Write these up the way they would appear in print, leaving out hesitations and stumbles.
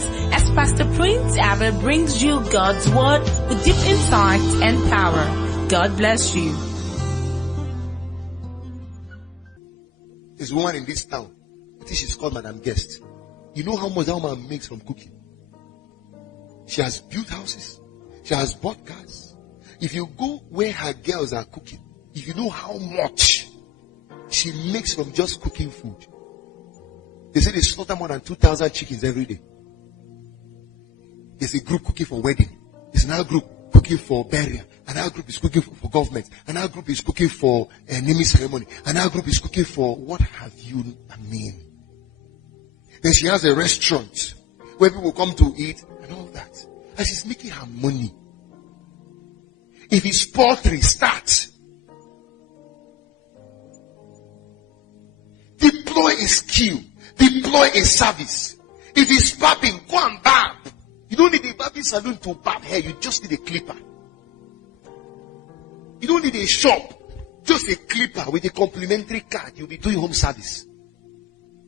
friends, as Pastor Prince Abah brings you God's Word with deep insight and power. God bless you. There's one in this town. I think she's called Madam Guest. You know how much that woman makes from cooking? She has built houses. She has bought cars. If you go where her girls are cooking, if you know how much she makes from just cooking food. They say they slaughter more than 2,000 chickens every day. There's a group cooking for wedding. There's another group cooking for burial. Another group is cooking for government. Another group is cooking for a naming ceremony. Another group is cooking for what have you, Then she has a restaurant where people come to eat and all that. And she's making her money. If it's poultry, start. Deploy a skill. Deploy a service. If it's barbing, go and barb. You don't need a barbing salon to barb hair. You just need a clipper. You don't need a shop. Just a clipper with a complimentary card. You'll be doing home service.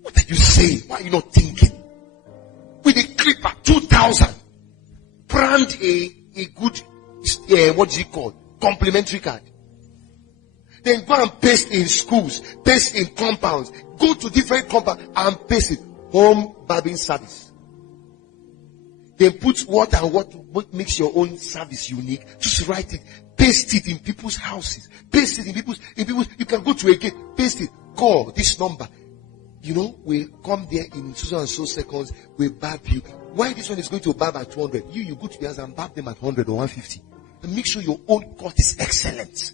What are you saying? Why are you not thinking? With a clipper, 2,000. Brand a good, what is it called? Complimentary card. Then go and paste in schools, paste in compounds. Go to different compounds and paste it. Home barbing service. Then put what and what makes your own service unique. Just write it. Paste it in people's houses. Paste it in people's. You can go to a gate. Paste it. Call this number. We come there in so and so seconds. We barb you. Why this one is going to barb at 200? You go to the house and barb them at 100 or 150. And make sure your own cut is excellent.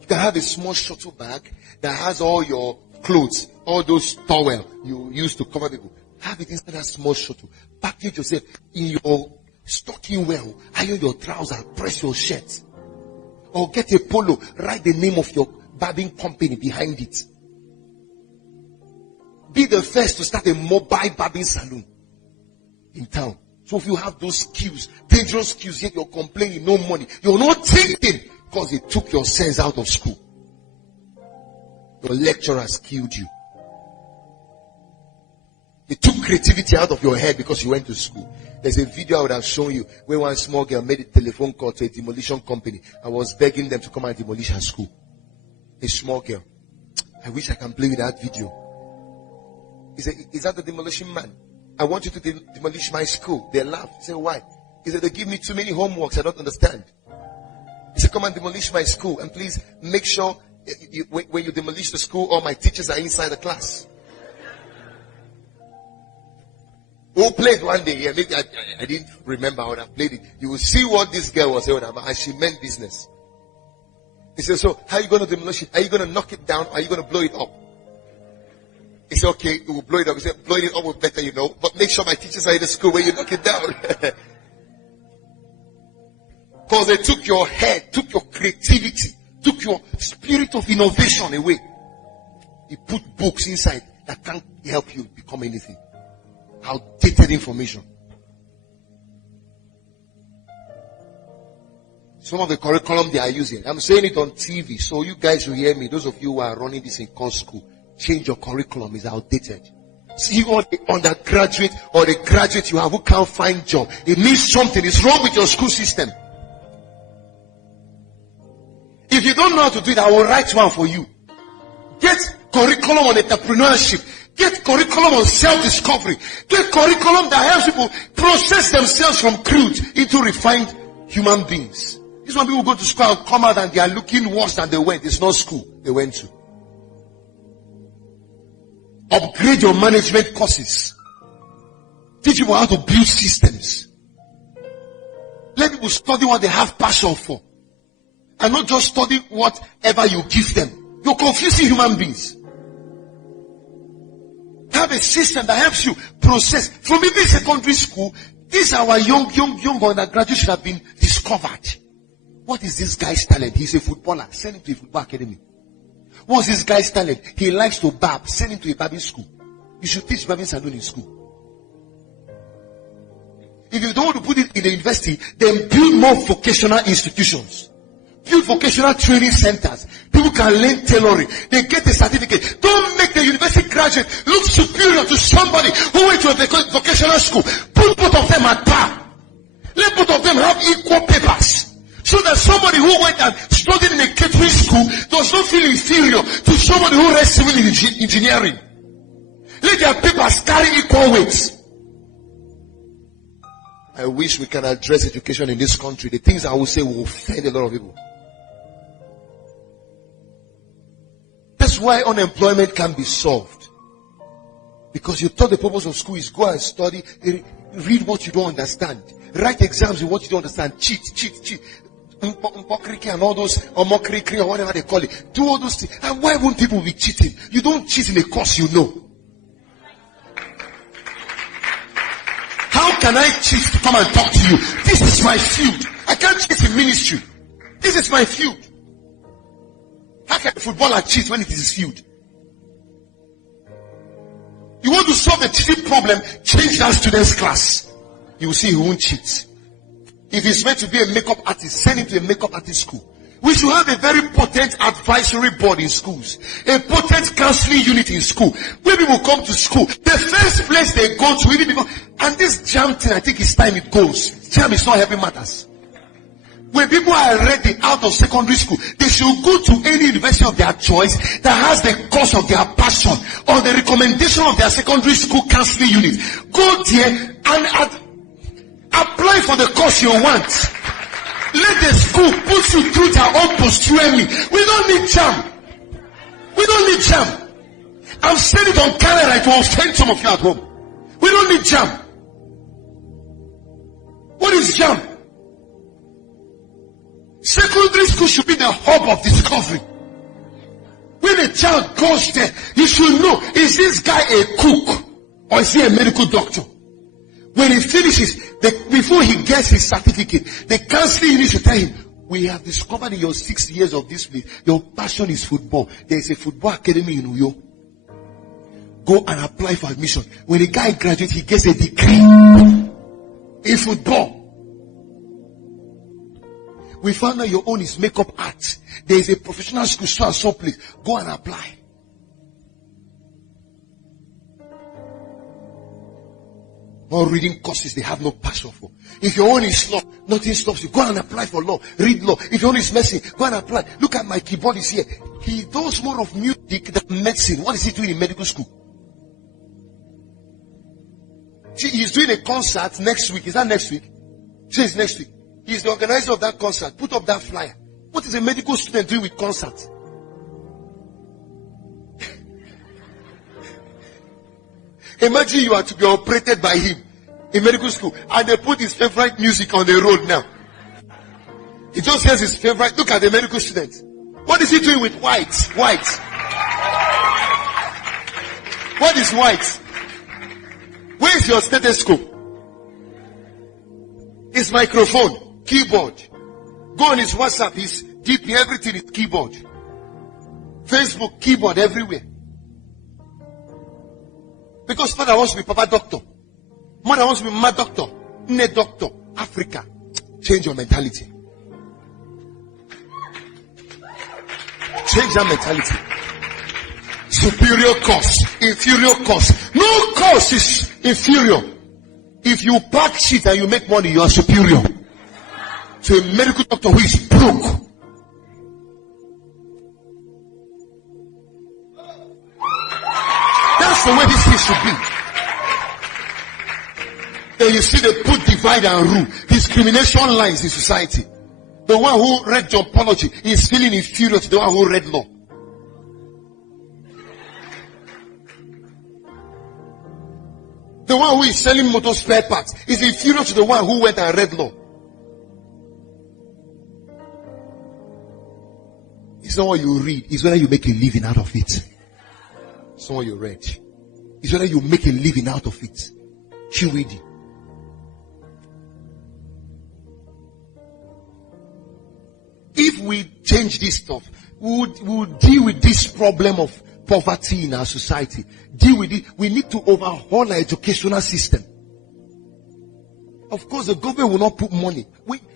You can have a small shuttle bag that has all your clothes, all those towel you use to cover people. Have it inside that small shuttle. Package yourself in your stocking well. Iron your trousers, press your shirt. Or get a polo, write the name of your barbing company behind it. Be the first to start a mobile barbing salon in town. So if you have those skills, dangerous skills, yet you're complaining, no money, you're not thinking because they took your sense out of school. Your lecturers killed you. They took creativity out of your head because you went to school. There's a video I would have shown you where one small girl made a telephone call to a demolition company. I was begging them to come and demolish her school. A small girl. I wish I can play with that video. He said, "Is that the demolition man? I want you to demolish my school." They laughed. He said, "Why?" He said, "They give me too many homeworks. I don't understand." He said, "Come and demolish my school. And please make sure when you demolish the school, all my teachers are inside the class." Who played one day? Yeah, maybe I didn't remember when I played it. You will see what this girl was saying about, and she meant business. He said, "So how are you going to demolish it? Are you going to knock it down? Or are you going to blow it up?" He said, "Okay, we will blow it up." He said, "Blowing it up will better, but make sure my teachers are in the school when you knock it down." Because they took your head, took your creativity, took your spirit of innovation away. He put books inside that can't help you become anything. Outdated information. Some of the curriculum they are using. I'm saying it on TV, so you guys will hear me. Those of you who are running this in course school, change your curriculum. Is outdated. See all the undergraduate or the graduate you have who can't find job. It means something is wrong with your school system. If you don't know how to do it, I will write one for you. Get curriculum on entrepreneurship. Get curriculum on self-discovery. Get curriculum that helps people process themselves from crude into refined human beings. This is when people go to school and come out and they are looking worse than they went. It's not school they went to. Upgrade your management courses. Teach people how to build systems. Let people study what they have passion for. And not just study whatever you give them. You're confusing human beings. Have a system that helps you process. From even secondary school, these our young undergraduates should have been discovered. What is this guy's talent? He's a footballer. Send him to a football academy. What's this guy's talent? He likes to barb. Send him to a barbing school. You should teach barbing salon in school. If you don't want to put it in the university, then build more vocational institutions. Build vocational training centers. People can learn tailoring. They get a certificate. Don't make the university graduate look superior to somebody who went to a vocational school. Put both of them at par. Let both of them have equal papers. So that somebody who went and studied in a catering school does not feel inferior to somebody who read civil engineering. Let their papers carry equal weight. I wish we can address education in this country. The things I will say will offend a lot of people. That's why unemployment can be solved. Because you thought the purpose of school is go and study, read what you don't understand, write exams in what you don't understand, cheat. And all those, or mockery, or whatever they call it. Do all those things. And why won't people be cheating? You don't cheat in a course you know. How can I cheat to come and talk to you? This is my field. I can't cheat in ministry. This is my field. How can a footballer cheat when it is his field? You want to solve the cheating problem, change that student's class. You will see he won't cheat. If he's meant to be a makeup artist, send him to a makeup artist school. We should have a very potent advisory board in schools. A potent counseling unit in school. Where people come to school. The first place they go to, even because, and this jam thing, I think it's time it goes. Jam is not helping matters. When people are ready out of secondary school, they should go to any university of their choice that has the course of their passion or the recommendation of their secondary school counseling unit. Go there and apply for the course you want. Let the school put you through their own post-training. We don't need jam. We don't need jam. I'm saying it on camera to offend some of you at home. We don't need jam. What is jam? Secondary school should be the hub of discovery. When a child goes there, you should know, is this guy a cook or is he a medical doctor? When he finishes, before he gets his certificate, the counseling unit should tell him, we have discovered in your 6 years of this place, your passion is football. There is a football academy in Uyo. Go and apply for admission. When the guy graduates, he gets a degree in football. We found out your own is makeup art. There is a professional school, so and so place. Go and apply. All reading courses they have no passion for. If your own is law, nothing stops you. Go and apply for law. Read law. If your own is medicine, go and apply. Look at my keyboardist here. He does more of music than medicine. What is he doing in medical school? See, he's doing a concert next week. Is that next week? See, it's next week. He's the organizer of that concert. Put up that flyer. What is a medical student doing with concerts? Imagine you are to be operated by him in medical school and they put his favorite music on the road now. He just hears his favorite. Look at the medical student. What is he doing with white? White. What is white? Where is your stethoscope? His microphone. Keyboard. Go on his WhatsApp, his DP, everything is keyboard. Facebook, keyboard everywhere. Because father wants to be Papa Doctor. Mother wants to be Mad Doctor. Ne Doctor. Africa. Change your mentality. Change that mentality. Superior course. Inferior course. No course is inferior. If you pack shit and you make money, you are superior to a medical doctor who is broke. That's the way this thing should be. Then you see they put divide and rule, discrimination lines in society. The one who read geontology is feeling inferior to the one who read law. The one who is selling motor spare parts is inferior to the one who went and read law. It's not what you read, it's whether you make a living out of it. It's not what you read. It's whether you make a living out of it. QED. If we change this stuff, we would deal with this problem of poverty in our society. Deal with it. We need to overhaul our educational system. Of course, the government will not put money.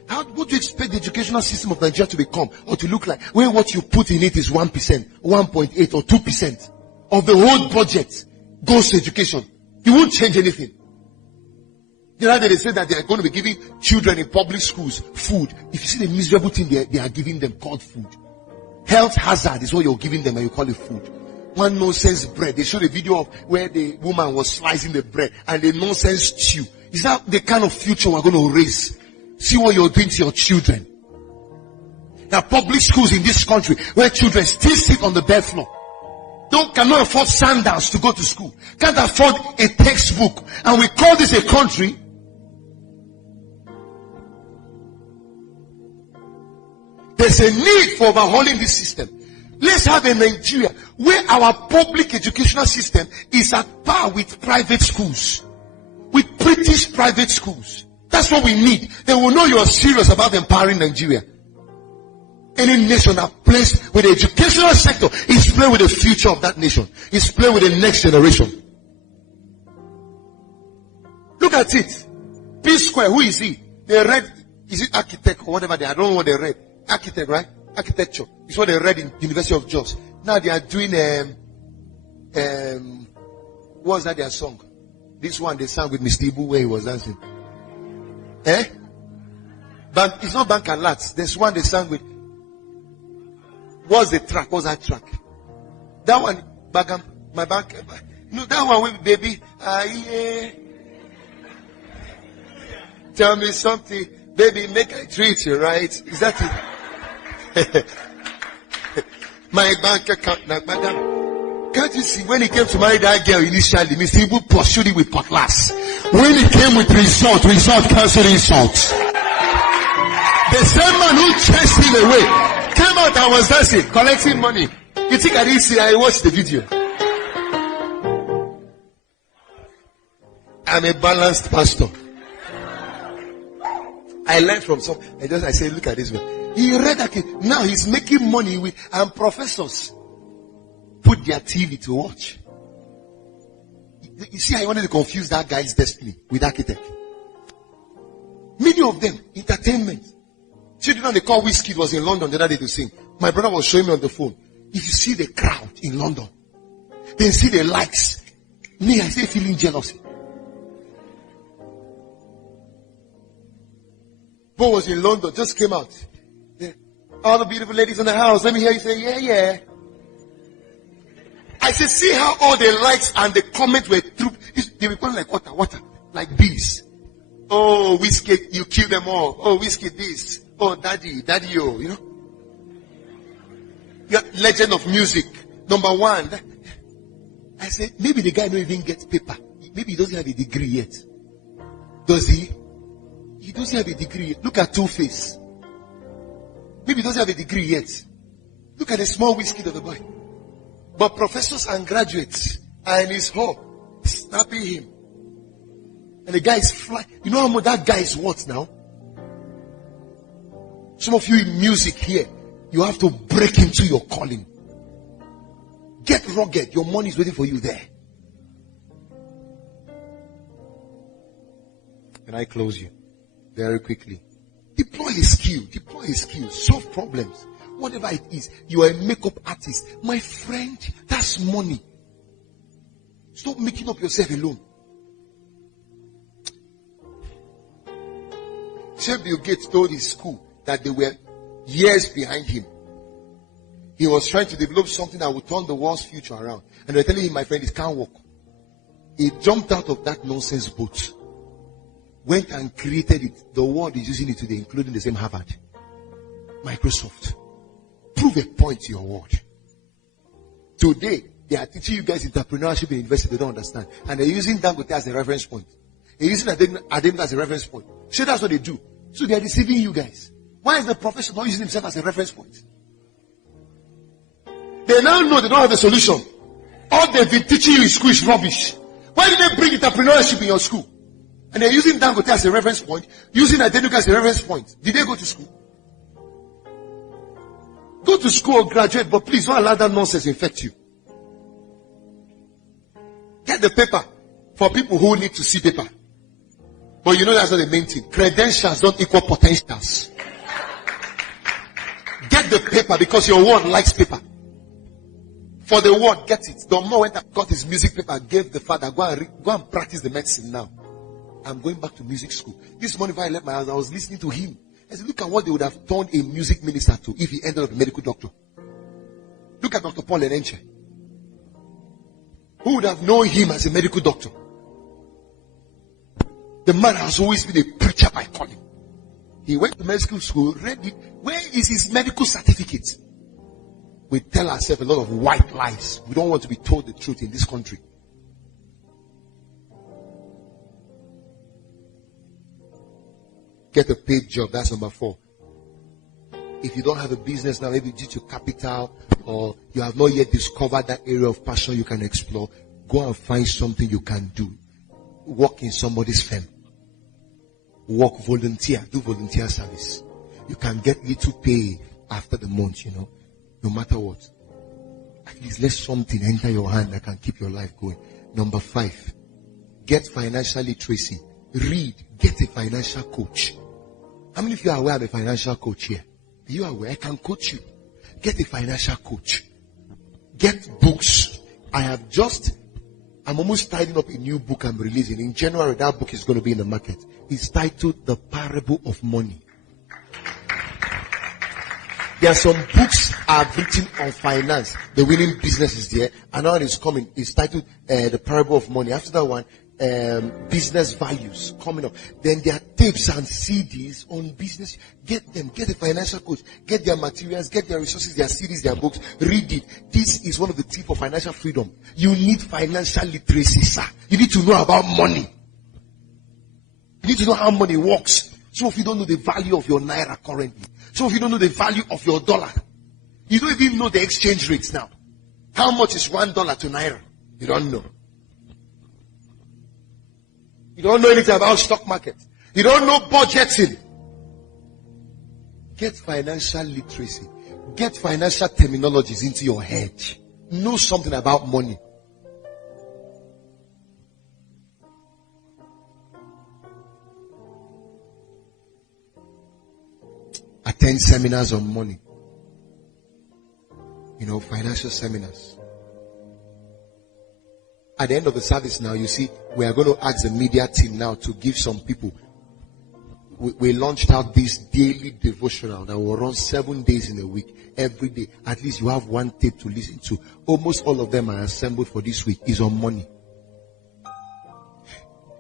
What do you expect the educational system of Nigeria to become or to look like when what you put in it is 1%, 1.8 or 2% of the whole budget goes to education? You won't change anything. The other day they said that they are going to be giving children in public schools food. If you see the miserable thing they are giving them called food. Health hazard is what you're giving them and you call it food. One nonsense bread. They showed a video of where the woman was slicing the bread and the nonsense stew. Is that the kind of future we're going to raise? See what you're doing to your children. There are public schools in this country where children still sit on the bed floor. Cannot afford sandals to go to school. Can't afford a textbook. And we call this a country. There's a need for overhauling this system. Let's have a Nigeria where our public educational system is at par with private schools. With British private schools. That's what we need. They will know you are serious about empowering Nigeria. Any nation that plays with the educational sector is playing with the future of that nation. Is playing with the next generation. Look at it. P Square, who is he? They read, is it architect or whatever I don't know what they read. Architect, right? Architecture. It's what they read in University of Jos. Now they are doing what was that their song? This one they sang with Mr. Ibu where he was dancing. But it's not Bank and Lats. There's one they sang with. What's the track? What's that track? That one, Bagam, my bank. No, that one with baby. Yeah. Tell me something, baby. Make I treat you right. Is that it? My bank account, madam. Can't you see when he came to marry that girl initially, Mr. Ibu pursued it with cutlass. When he came with result cancelled insult. The same man who chased him away came out and was dancing, collecting money. You think I didn't see? I watched the video. I'm a balanced pastor. I learned from some. I said, look at this man. He read that kid. Now he's making money with, and professors put their TV to watch. You see, I wanted to confuse that guy's destiny with architect. Many of them, entertainment. Children they call Whiskey was in London the other day to sing. My brother was showing me on the phone. If you see the crowd in London, then see the likes. Me, I stay feeling jealousy. Bo was in London, just came out. Yeah. All the beautiful ladies in the house, let me hear you say, yeah, yeah. I said, see how all the likes and the comments were through. They were going like water, like bees. Oh, Whiskey, you kill them all. Oh, Whiskey this. Oh, daddy, oh, you know. You're legend of music. Number one. I said, maybe the guy don't even get paper. Maybe he doesn't have a degree yet. Does he? He doesn't have a degree yet. Look at Two-Face. Maybe he doesn't have a degree yet. Look at the small Whiskey of the boy. But professors and graduates are in his hall, snapping him. And the guy is flying. You know how much that guy is worth now? Some of you in music here, you have to break into your calling. Get rugged. Your money is waiting for you there. Can I close you? Very quickly. Deploy a skill. Solve problems. Whatever it is. You are a makeup artist. My friend, that's money. Stop making up yourself alone. Bill Gates told his school that they were years behind him. He was trying to develop something that would turn the world's future around. And they were telling him, my friend, it can't work. He jumped out of that nonsense boat. Went and created it. The world is using it today, including the same Harvard. Microsoft. Prove a point to your word. Today, they are teaching you guys entrepreneurship in university they don't understand. And they're using Dangote as a reference point. They're using Adem as a reference point. Sure, that's what they do. So they are deceiving you guys. Why is the professor not using himself as a reference point? They now know they don't have a solution. All they've been teaching you in school is rubbish. Why did they bring entrepreneurship in your school? And they're using Dangote as a reference point, using Adenuga as a reference point. Did they go to school? Go to school or graduate, but please don't allow that nonsense infect you. Get the paper for people who need to see paper. But you know that's not the main thing. Credentials don't equal potentials. Get the paper because your word likes paper. For the word, get it. The more went and got his music paper, gave the father, go and practice the medicine now. I'm going back to music school. This morning before I left my house, I was listening to him. I said, look at what they would have turned a music minister to if he ended up a medical doctor. Look at Dr. Paul Enenche. Who would have known him as a medical doctor? The man has always been a preacher by calling. He went to medical school, read it. Where is his medical certificate? We tell ourselves a lot of white lies. We don't want to be told the truth in this country. Get a paid job. That's number 4. If you don't have a business now, maybe due to capital, or you have not yet discovered that area of passion you can explore, go and find something you can do. Work in somebody's firm. Work, volunteer, do volunteer service. You can get little pay after the month, no matter what. At least let something enter your hand that can keep your life going. Number 5, get financial literacy. Read, get a financial coach. How many of you are aware of a financial coach here? Are you aware? I can coach you. Get a financial coach. Get books. I'm almost tidying up a new book I'm releasing. In January, that book is going to be in the market. It's titled The Parable of Money. There are some books I've written on finance. The Winning Business is there. Another is coming. It's titled The Parable of Money. After that one, Business Values coming up. Then there are tapes and CDs on business. Get them. Get a financial coach. Get their materials. Get their resources, their CDs, their books. Read it. This is one of the tips for financial freedom. You need financial literacy, sir. You need to know about money. You need to know how money works. So if you don't know the value of your naira currently, so if you don't know the value of your dollar, you don't even know the exchange rates now. How much is $1 to naira? You don't know. You don't know anything about stock market. You don't know budgeting. Get financial literacy. Get financial terminologies into your head. Know something about money. Attend seminars on money. Financial seminars. At the end of the service now, you see, we are going to ask the media team now to give some people. We launched out this daily devotional that will run 7 days in a week. Every day. At least you have one tape to listen to. Almost all of them are assembled for this week. Is on money.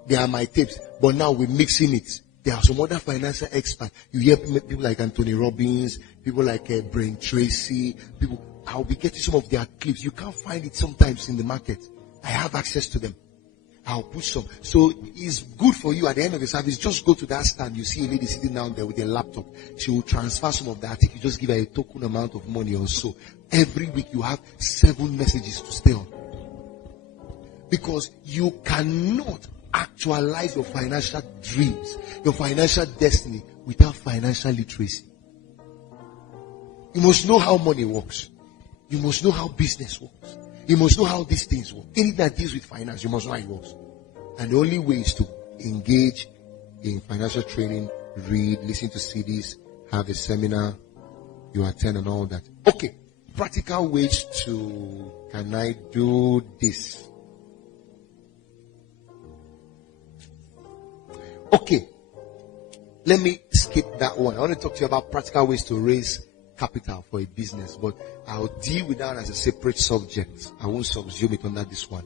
They are my tapes. But now we're mixing it. There are some other financial experts. You hear people like Anthony Robbins, people like Brain Tracy, people. I'll be getting some of their clips. You can't find it sometimes in the market. I have access to them. I'll put some. So it's good for you at the end of the service. Just go to that stand. You see a lady sitting down there with a laptop. She will transfer some of that. I think you just give her a token amount of money or so. Every week you have 7 messages to stay on. Because you cannot actualize your financial dreams, your financial destiny without financial literacy. You must know how money works. You must know how business works. You must know how these things work. Anything that deals with finance, you must know how it works. And the only way is to engage in financial training, read, listen to CDs, have a seminar, you attend and all that. Okay, practical ways to, can I do this? Okay, let me skip that one. I want to talk to you about practical ways to raise capital for a business, but I'll deal with that as a separate subject. I won't subsume it under this one.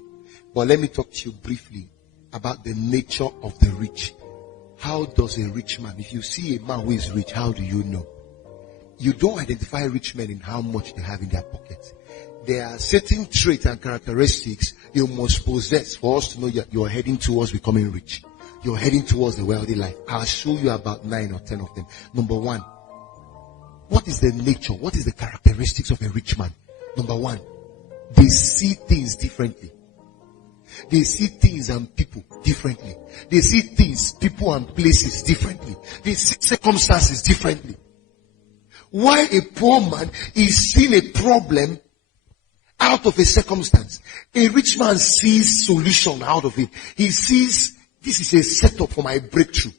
But let me talk to you briefly about the nature of the rich. How does a rich man, if you see a man who is rich, how do you know? You don't identify rich men in how much they have in their pocket. There are certain traits and characteristics you must possess for us to know that you're heading towards becoming rich. You're heading towards a wealthy life. I'll show you about 9 or 10 of them. Number 1, what is the nature? What is the characteristics of a rich man? Number 1, they see things differently. They see things and people differently. They see things, people and places differently. They see circumstances differently. Why a poor man is seeing a problem out of a circumstance, a rich man sees solution out of it. He sees This is a setup for my breakthrough.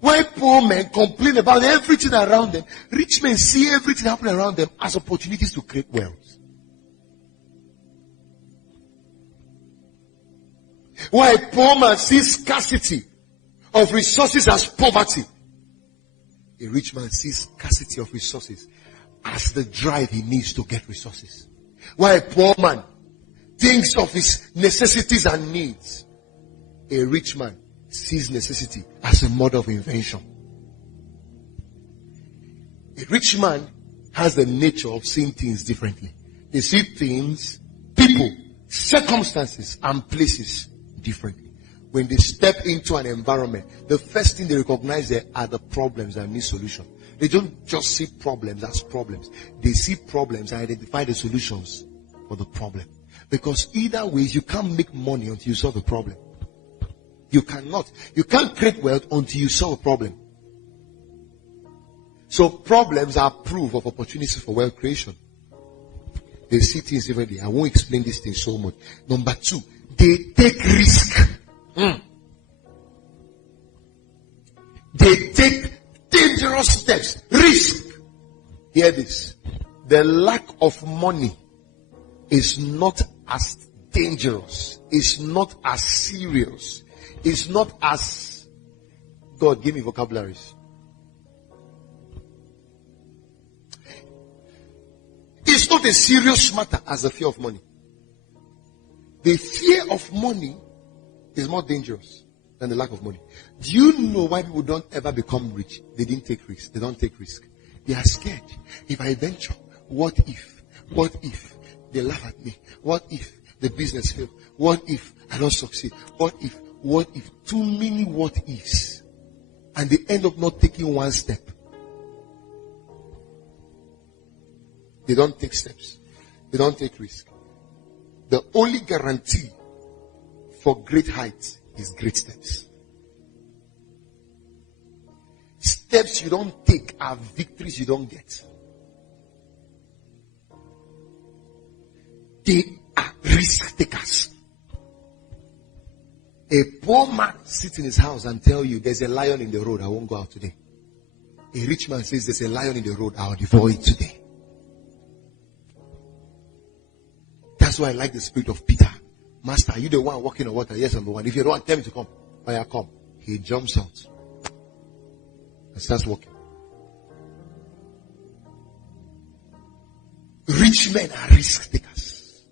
Why poor men complain about everything around them, rich men see everything happening around them as opportunities to create wealth. Why a poor man sees scarcity of resources as poverty, a rich man sees scarcity of resources as the drive he needs to get resources. Why a poor man thinks of his necessities and needs, a rich man sees necessity as a mode of invention. A rich man has the nature of seeing things differently. They see things, people, circumstances, and places differently. When they step into an environment, the first thing they recognize there are the problems that need solution. They don't just see problems as problems. They see problems and identify the solutions for the problem. Because either ways, you can't make money until you solve the problem. You cannot. You can't create wealth until you solve a problem. So problems are proof of opportunities for wealth creation. They see things differently. I won't explain this thing so much. Number 2, they take risk. They take dangerous steps. Risk. Hear this. The lack of money is not as dangerous. It's not as serious. It's not as... God, give me vocabularies. It's not a serious matter as the fear of money. The fear of money is more dangerous than the lack of money. Do you know why people don't ever become rich? They didn't take risks. They don't take risk. They are scared. If I venture, what if? What if they laugh at me? What if the business fails? What if I don't succeed? What if? What if? Too many what ifs. And they end up not taking one step. They don't take steps. They don't take risk. The only guarantee for great heights is great steps. Steps you don't take are victories you don't get. They are risk takers. A poor man sits in his house and tell you there's a lion in the road, I won't go out today. A rich man says there's a lion in the road, I'll devour it today. That's why I like the spirit of Peter. Master, are you the one walking on water? Yes, I'm the one. If you don't want, tell me to come. Oh yeah, come. He jumps out and starts walking. Rich men are risk takers.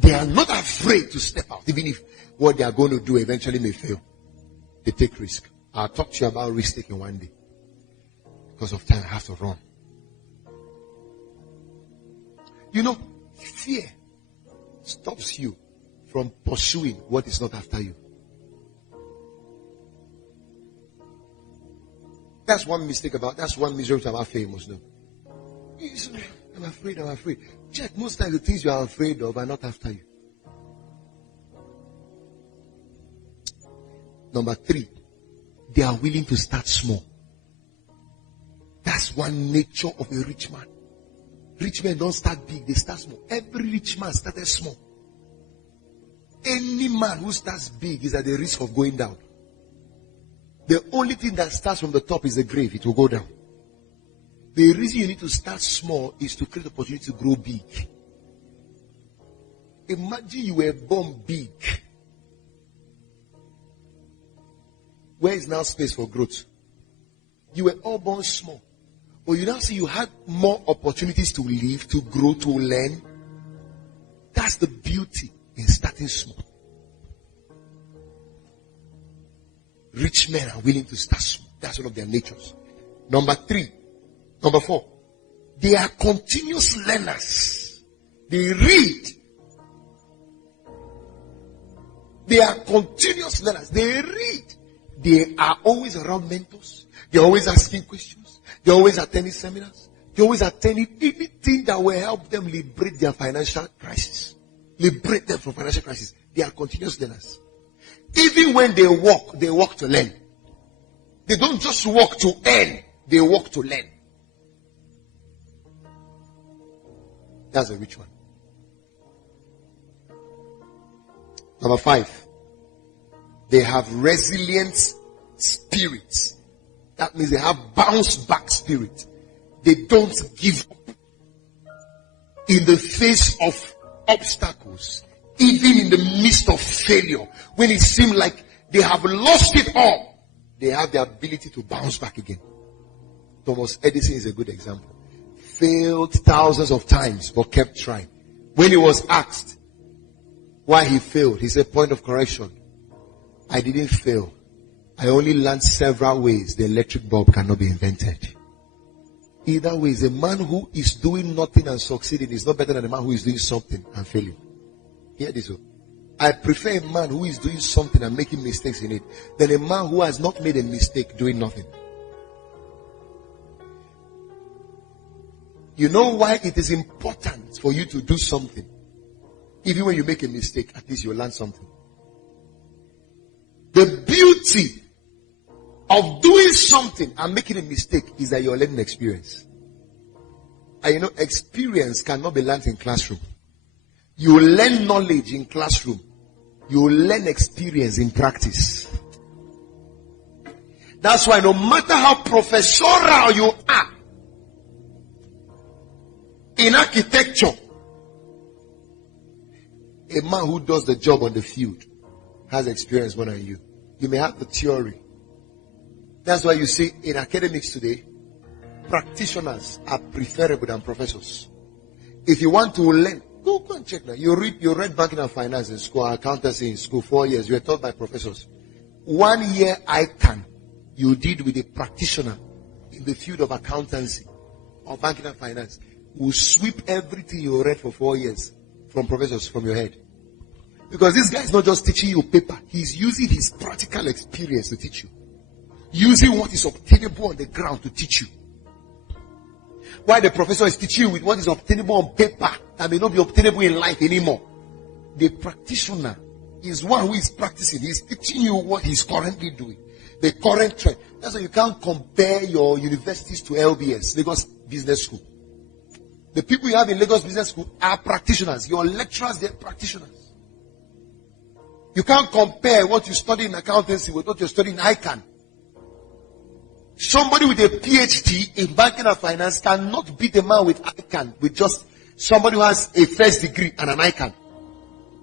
They are not afraid to step out, even if what they are going to do eventually may fail. They take risk. I'll talk to you about risk taking one day. Because of time, I have to run. You know, fear stops you from pursuing what is not after you. That's one mistake that's one misery about famous. No, I'm afraid. Check, most times the things you are afraid of are not after you. Number 3, they are willing to start small. That's one nature of a rich man. Rich men don't start big, they start small. Every rich man started small. Any man who starts big is at the risk of going down. The only thing that starts from the top is the grave. It will go down. The reason you need to start small is to create the opportunity to grow big. Imagine you were born big. Where is now space for growth? You were all born small. But you now see you had more opportunities to live, to grow, to learn. That's the beauty in starting small. Rich men are willing to start small. That's one of their natures. Number 4, they are continuous learners. They read. They are continuous learners. They read. They are always around mentors. They're always asking questions. They're always attending seminars. They're always attending anything that will help them liberate their financial crisis. Liberate them from financial crisis. They are continuous learners. Even when they walk to learn. They don't just walk to earn, they walk to learn. That's a rich one. Number 5, they have resilient spirits. That means they have bounce back spirit. They don't give up in the face of obstacles, even in the midst of failure. When it seems like they have lost it all, they have the ability to bounce back again. Thomas Edison is a good example. Failed thousands of times but kept trying. When he was asked why he failed, he said, point of correction, I didn't fail. I only learned several ways the electric bulb cannot be invented. Either way, a man who is doing nothing and succeeding is not better than a man who is doing something and failing. Hear this. I prefer a man who is doing something and making mistakes in it than a man who has not made a mistake doing nothing. You know why it is important for you to do something? Even when you make a mistake, at least you'll learn something. The beauty of doing something and making a mistake is that you're learning experience. And you know, experience cannot be learned in classroom. You learn knowledge in classroom. You learn experience in practice. That's why no matter how professorial you are in architecture, a man who does the job on the field has experience more than you. You may have the theory. That's why you see in academics today, practitioners are preferable than professors. If you want to learn, go and check now. You read banking and finance in school, accountancy in school, 4 years. You were taught by professors. 1 year ICANN you did with a practitioner in the field of accountancy or banking and finance will sweep everything you read for 4 years from professors from your head. Because this guy is not just teaching you paper. He's using his practical experience to teach you. Using what is obtainable on the ground to teach you. While the professor is teaching you with what is obtainable on paper that may not be obtainable in life anymore. The practitioner is one who is practicing. He's teaching you what he's currently doing. The current trend. That's why you can't compare your universities to LBS, Lagos Business School. The people you have in Lagos Business School are practitioners. Your lecturers, they're practitioners. You can't compare what you study in accountancy with what you study in ICANN. Somebody with a PhD in banking and finance cannot beat a man with ICANN, with just somebody who has a first degree and an ICANN.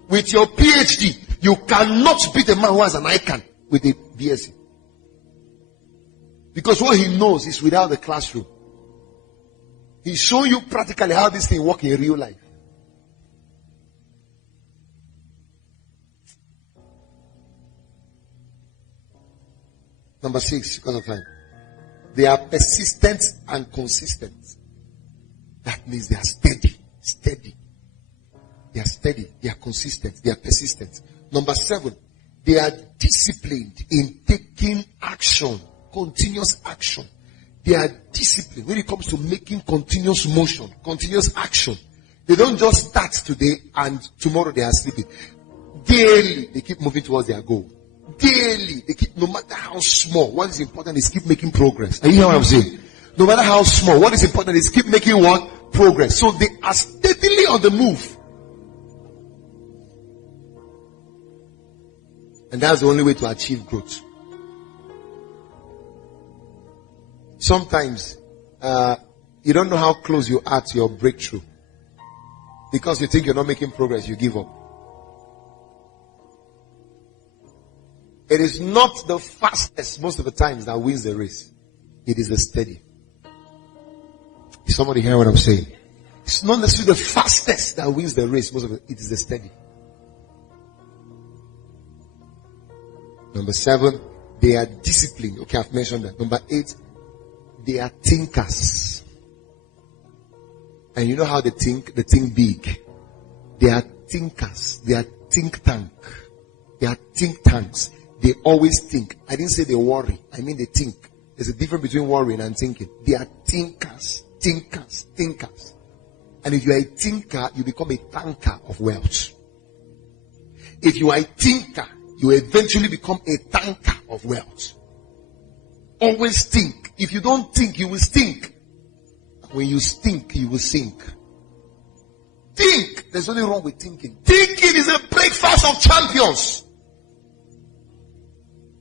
With your PhD, you cannot beat a man who has an ICANN with a BSc. Because what he knows is without the classroom. He's showing you practically how this thing works in real life. Number 6, because of time. They are persistent and consistent. That means they are steady. They are steady. They are consistent. They are persistent. Number 7, they are disciplined in taking action. Continuous action. They are disciplined when it comes to making continuous motion, continuous action. They don't just start today and tomorrow they are sleeping. Daily, they keep moving towards their goal. Daily, they keep, no matter how small, what is important is keep making progress. Are you hearing what I'm saying? No matter how small, what is important is keep making what? Progress. So they are steadily on the move. And that's the only way to achieve growth. Sometimes, you don't know how close you are to your breakthrough. Because you think you're not making progress, you give up. It is not the fastest most of the times that wins the race. It is the steady. Is somebody hear what I'm saying? It's not necessarily the fastest that wins the race most of it. It is the steady. Number 7, they are disciplined. Okay, I've mentioned that. Number 8, they are thinkers. And you know how they think? They think big. They are thinkers. They are think tank. They are think tanks. They always think. I didn't say they worry. I mean they think. There's a difference between worrying and thinking. They are thinkers. Thinkers. Thinkers. And if you are a thinker, you become a tanker of wealth. If you are a thinker, you eventually become a tanker of wealth. Always think. If you don't think, you will stink. When you stink, you will sink. Think. There's nothing wrong with thinking. Thinking thinking is a breakfast of champions.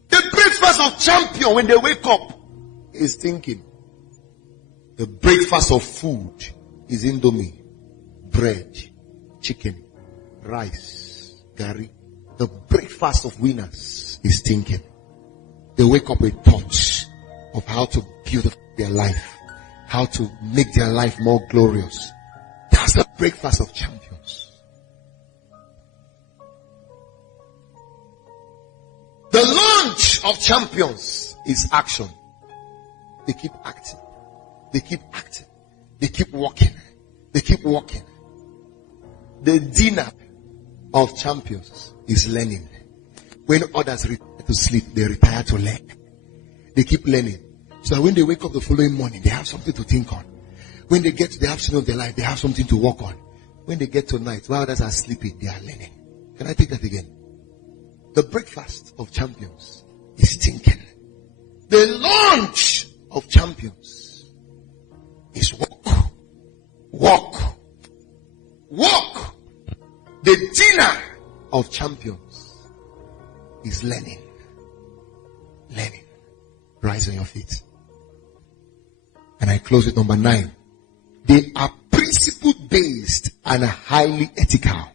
The breakfast of champion when they wake up is thinking. The breakfast of food is indomie, bread, chicken, rice, gari. The breakfast of winners is thinking. They wake up with thoughts of how to beautify their life, how to make their life more glorious. That's the breakfast of champions. The lunch of champions is action. They keep acting. They keep acting. They keep walking. They keep walking. The dinner of champions is learning. When others retire to sleep, they retire to learn. They keep learning. So that when they wake up the following morning, they have something to think on. When they get to the afternoon of their life, they have something to work on. When they get to night, while others are sleeping, they are learning. Can I take that again? The breakfast of champions is thinking. The lunch of champions is walk. Walk. Walk. The dinner of champions is learning. Learning. Rise on your feet. And I close with number 9. They are principle-based and highly ethical.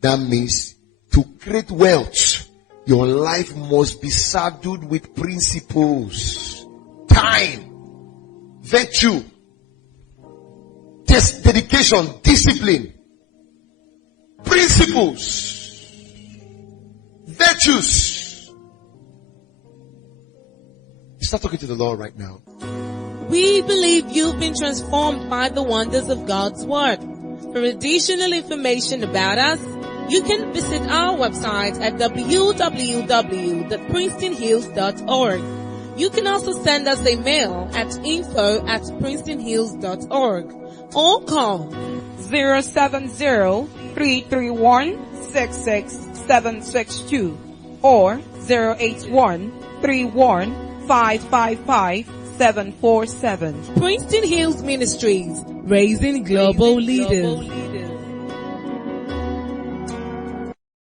That means to create wealth, your life must be saddled with principles, time, virtue, dedication, discipline, principles, virtues. Start talking to the Lord right now. We believe you've been transformed by the wonders of God's Word. For additional information about us, you can visit our website at www.princetonhills.org. You can also send us a mail at info@princetonhills.org or call 070-331-66762 or 081-31-555-747. Princeton Hills Ministries, raising global leaders.